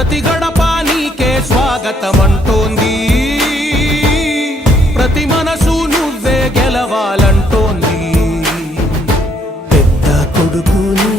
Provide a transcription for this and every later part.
ప్రతి గడప నీకే అంటోంది ప్రతి మనసు నువ్వే గెలవాలంటోంది పెద్ద కొడుకు నీ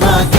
Fuck.